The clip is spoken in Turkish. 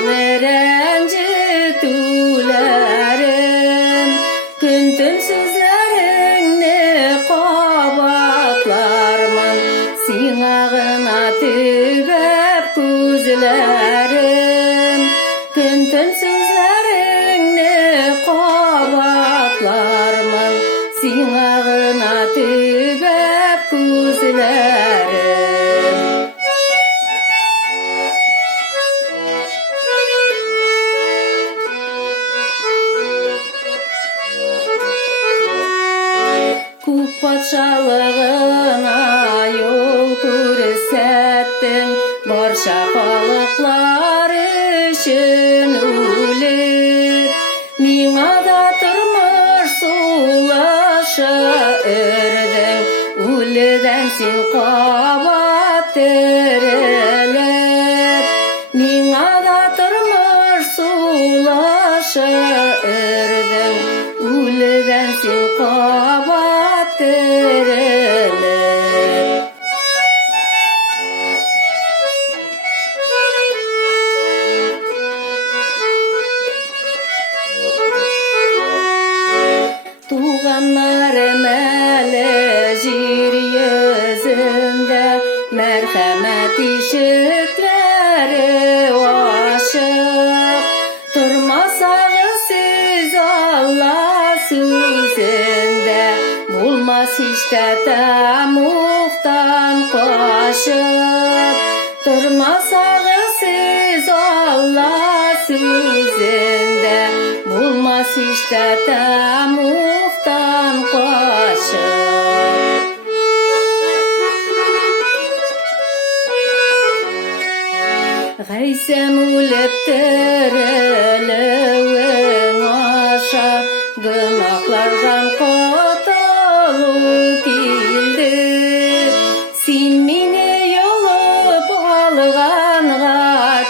seni rencitülerim. Gündüm sözlerini qabatlarman, sinağına tübep gözlerim. Gündüm sözlerini qabatlarman, sinağına tübep gözlerim. Kuk patşalığına yol görsettin, barşa kalıklar için ulir. Miňa da turmuş sulaşa erdin, uliden sin qabat tereler. Miňa da turmuş sulaşa erdin, uliden sin qabat tereler. Tuğanlarım ele jir yüzünde, merhamet işikleri aşık. Durmasağız siz Allah sözünde, bulmaz hiç de muhtan kaşık. Durmasağız siz Allah sözünde, bulmaz hiç de muhtan kaşık. Gaysem ulep terelewin aşa, gınaklardan kotulu kildi. Sin meni yolup alğanğa